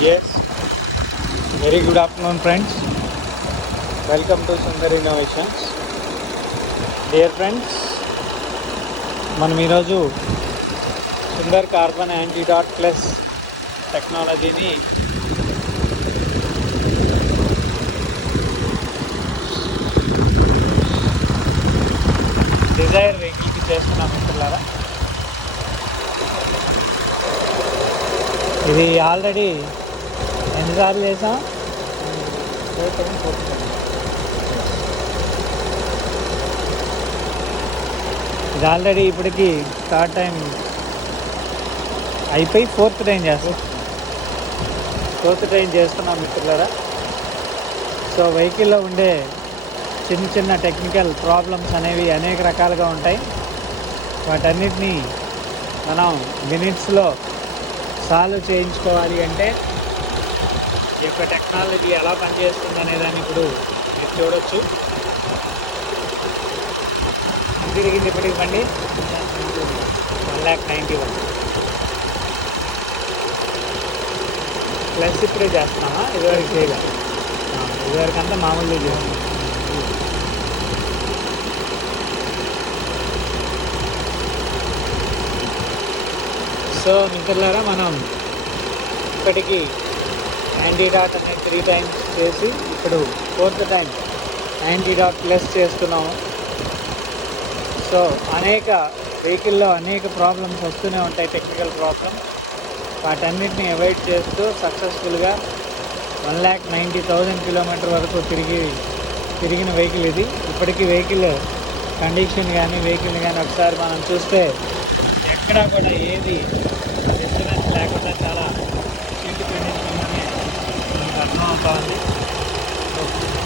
Yes, very good afternoon, friends. Welcome to Sundar Innovations. Dear friends, మనం ఈరోజు Sundar carbon antidote plus టెక్నాలజీని Dzire వెహికల్కి చేస్తున్నాం మిత్రులారా. ఇది ఆల్రెడీ ఎన్నిసార్లు చేసాం? ఇది ఆల్రెడీ ఇప్పటికి థర్డ్ టైం అయిపోయి ఫోర్త్ టైం చేస్తున్నాం మిత్రులారా. సో వెహికల్లో ఉండే చిన్న చిన్న టెక్నికల్ ప్రాబ్లమ్స్ అనేవి అనేక రకాలుగా ఉంటాయి. వాటన్నిటినీ మనం మినిట్స్లో సాల్వ్ చేయించుకోవాలి అంటే ఈ యొక్క టెక్నాలజీ ఎలా పనిచేస్తుంది అనేదాన్ని ఇప్పుడు మీరు చూడొచ్చు. తిరిగింది ఇప్పటికి బండి 1,91,000 ప్లస్ ఇప్పుడే చేస్తున్నామా? ఇదివరకు చేయగా ఇదివరకు అంతా మామూలుగా చేస్తున్నాం. సో మిత్రులారా, మనం ఇప్పటికీ యాంటీడాట్ అనేది 3 టైమ్స్ చేసి ఇప్పుడు 4th టైం యాంటీడాట్ ప్లస్ చేస్తున్నాము. సో అనేక వెహికల్లో అనేక ప్రాబ్లమ్స్ వస్తూనే ఉంటాయి, టెక్నికల్ ప్రాబ్లమ్స్. వాటన్నిటిని అవాయిడ్ చేస్తూ సక్సెస్ఫుల్గా 1,90,000 కిలోమీటర్ వరకు తిరిగిన వెహికల్ ఇది. ఇప్పటికీ వెహికల్ కండిషన్ కానీ వెహికల్ని కానీ ఒకసారి మనం చూస్తే ఎక్కడా కూడా ఏది డిస్టర్బెన్స్ లేకుండా చాలా సీట్ కండిషన్ ఉందని మనకు అర్థమవుతుంది.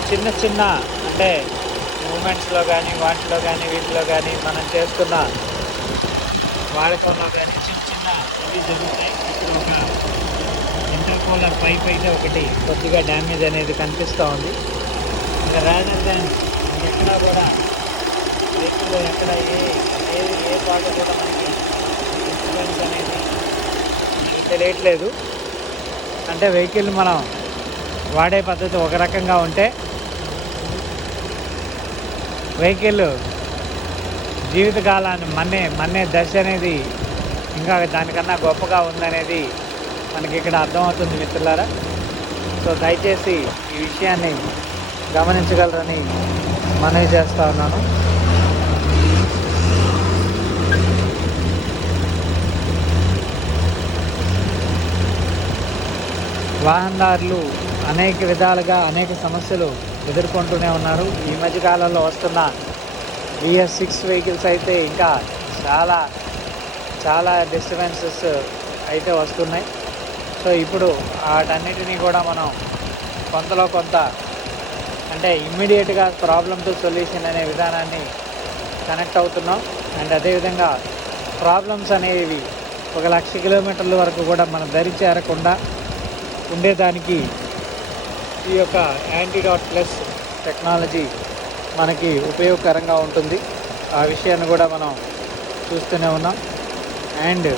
చిన్న చిన్న అంటే మూమెంట్స్లో కానీ వీటిలో కానీ మనం చేస్తున్న వాడకంలో కానీ చిన్న ఇవి జరుగుతాయి. ఇప్పుడు ఒక ఇంటర్కూలర్ పైప్ అయితే ఒకటి కొద్దిగా డ్యామేజ్ అనేది కనిపిస్తూ ఉంది. ఇంకా రాదర్ దాన్ ఎక్కడా కూడా వెహికల్లో ఎక్కడ ఏ పాట కూడా మనకి డిస్టర్బెన్స్ అనేది మనకి తెలియట్లేదు. అంటే వెహికల్ మనం వాడే పద్ధతి ఒక రకంగా ఉంటే వెహికల్ జీవితకాలాన్ని మన్నే దశ అనేది ఇంకా దానికన్నా గొప్పగా ఉందనేది మనకి ఇక్కడ అర్థమవుతుంది మిత్రులారా. సో దయచేసి ఈ విషయాన్ని గమనించగలరని మనవి చేస్తూ ఉన్నాను. వాహనదారులు అనేక విధాలుగా అనేక సమస్యలు ఎదుర్కొంటూనే ఉన్నారు. ఈ మధ్యకాలంలో వస్తున్న BS6 వెహికల్స్ అయితే ఇంకా చాలా డిస్టర్బెన్సెస్ అయితే వస్తున్నాయి. సో ఇప్పుడు వాటన్నిటినీ కూడా మనం కొంతలో కొంత అంటే ఇమ్మీడియట్గా ప్రాబ్లమ్ టు సొల్యూషన్ అనే విధానాన్ని కనెక్ట్ అవుతున్నాం. అండ్ అదేవిధంగా ప్రాబ్లమ్స్ అనేవి 1,00,000 కిలోమీటర్ల వరకు కూడా మనం దరి చేరకుండా ఉండేదానికి ఈ యొక్క యాంటీడాట్ ప్లస్ టెక్నాలజీ మనకి ఉపయోగకరంగా ఉంటుంది. ఆ విషయాన్ని కూడా మనం చూస్తూనే ఉన్నాం. అండ్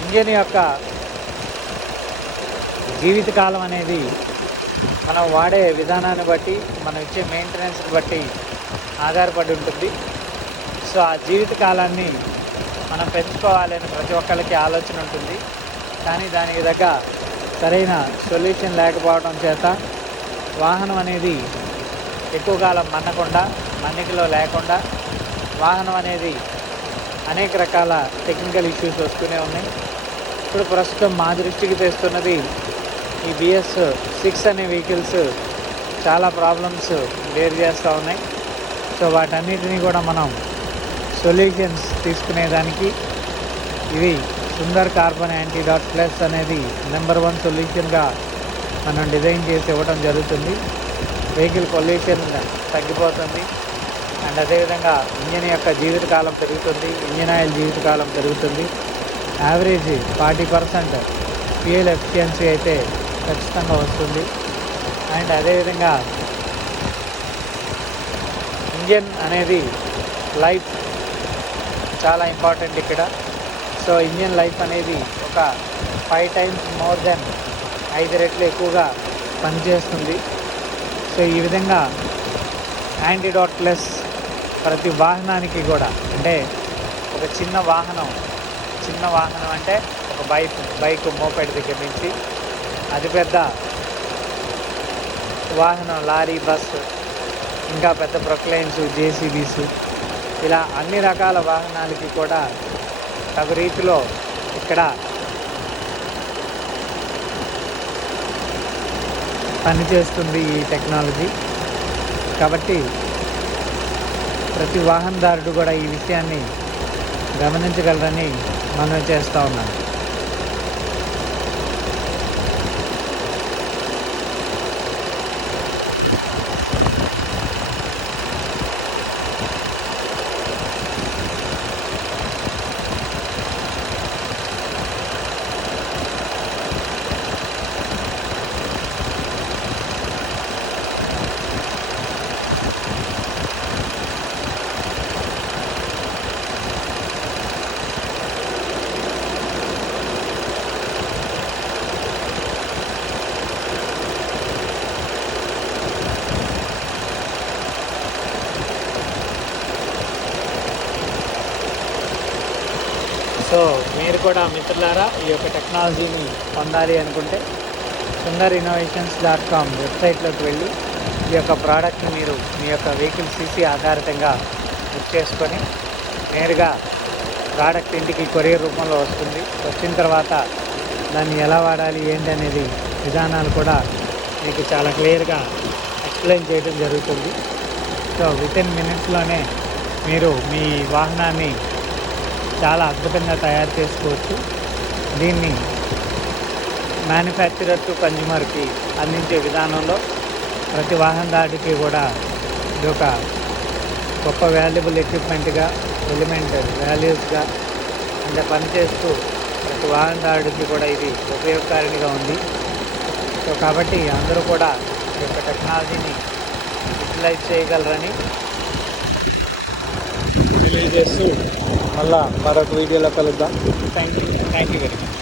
ఇంజిన్ యొక్క జీవితకాలం అనేది మనం వాడే విధానాన్ని బట్టి మనం ఇచ్చే మెయింటెనెన్స్ని బట్టి ఆధారపడి ఉంటుంది. సో ఆ జీవితకాలాన్ని మనం పెంచుకోవాలని ప్రతి ఒక్కరికి ఆలోచన ఉంటుంది. కానీ దానికి తగ్గ సరైన సొల్యూషన్ లేకపోవడం చేత వాహనం అనేది ఎక్కువ కాలం మన్నికలో లేకుండా వాహనం అనేది అనేక రకాల టెక్నికల్ ఇష్యూస్ వస్తూనే ఉన్నాయి. ఇప్పుడు ప్రస్తుతం మా దృష్టికి తెస్తున్నది ఈ BS6 అనే వెహికల్స్ చాలా ప్రాబ్లమ్స్ బేర్ చేస్తూ ఉన్నాయి. సో వాటన్నిటినీ కూడా మనం సొల్యూషన్స్ తీసుకునేదానికి ఇవి సుందర్ కార్బన్ యాంటీడాట్ ప్లస్ అనేది నెంబర్ 1 సొల్యూషన్గా మనం డిజైన్ చేసి ఇవ్వడం జరుగుతుంది. వెహికల్ పొల్యూషన్ తగ్గిపోతుంది. అండ్ అదేవిధంగా ఇంజిన్ యొక్క జీవితకాలం పెరుగుతుంది, ఇంజిన్ ఆయిల్ జీవితకాలం పెరుగుతుంది. యావరేజ్ 40% ఫ్యూయల్ ఎఫిషియన్సీ అయితే ఖచ్చితంగా వస్తుంది. అండ్ అదేవిధంగా ఇంజిన్ అనేది లైఫ్ చాలా ఇంపార్టెంట్ ఇక్కడ. సో ఇంజిన్ లైఫ్ అనేది ఒక 5 టైమ్స్ మోర్ దెన్ 5 రెట్లు ఎక్కువగా పనిచేస్తుంది. సో ఈ విధంగా యాంటీడాట్ ప్రతి వాహనానికి కూడా, అంటే ఒక చిన్న వాహనం అంటే ఒక బైక్ మోపెడ్ దగ్గర నుంచి అతిపెద్ద వాహనం లారీ, బస్సు, ఇంకా పెద్ద ప్రొక్లైన్స్, జేసీబీస్, ఇలా అన్ని రకాల వాహనాలకి కూడా తగు రీతిలో ఇక్కడ పనిచేస్తుంది ఈ టెక్నాలజీ. కాబట్టి ప్రతి వాహనదారుడు కూడా ఈ విషయాన్ని గమనించగలరని మనం చేస్తూ ఉన్నాం. సో మీరు కూడా మిత్రులారా ఈ యొక్క టెక్నాలజీని పొందాలి అనుకుంటే sundarinnovations.com వెబ్సైట్లోకి వెళ్ళి ఈ యొక్క ప్రోడక్ట్ని మీరు మీ యొక్క వెహికల్ సీసీ ఆధారితంగా బుక్ చేసుకొని నేరుగా ప్రోడక్ట్ ఇంటికి కొరియర్ రూపంలో వస్తుంది. వచ్చిన తర్వాత దాన్ని ఎలా వాడాలి ఏంటి అనేది విధానాలు కూడా మీకు చాలా క్లియర్గా ఎక్స్ప్లెయిన్ చేయడం జరుగుతుంది. సో వితిన్ మినిట్స్లోనే మీరు మీ వాహనాన్ని చాలా అద్భుతంగా తయారు చేసుకోవచ్చు. దీన్ని మ్యానుఫ్యాక్చరర్ టు కన్జ్యూమర్కి అందించే విధానంలో ప్రతి వాహనదారుడికి కూడా ఇది ఒక గొప్ప వాల్యుబుల్ ఎక్విప్మెంట్గా, ఎలిమెంట్ వాల్యూస్గా అంటే పనిచేస్తూ ప్రతి వాహనదారుడికి కూడా ఇది ఉపయోగకారిగా ఉంది. సో కాబట్టి అందరూ కూడా ఈ యొక్క టెక్నాలజీని యూటిలైజ్ చేయగలరని తెలియజేస్తూ మళ్ళా మరొక వీడియోలో కలుద్దాం. Thank you very much.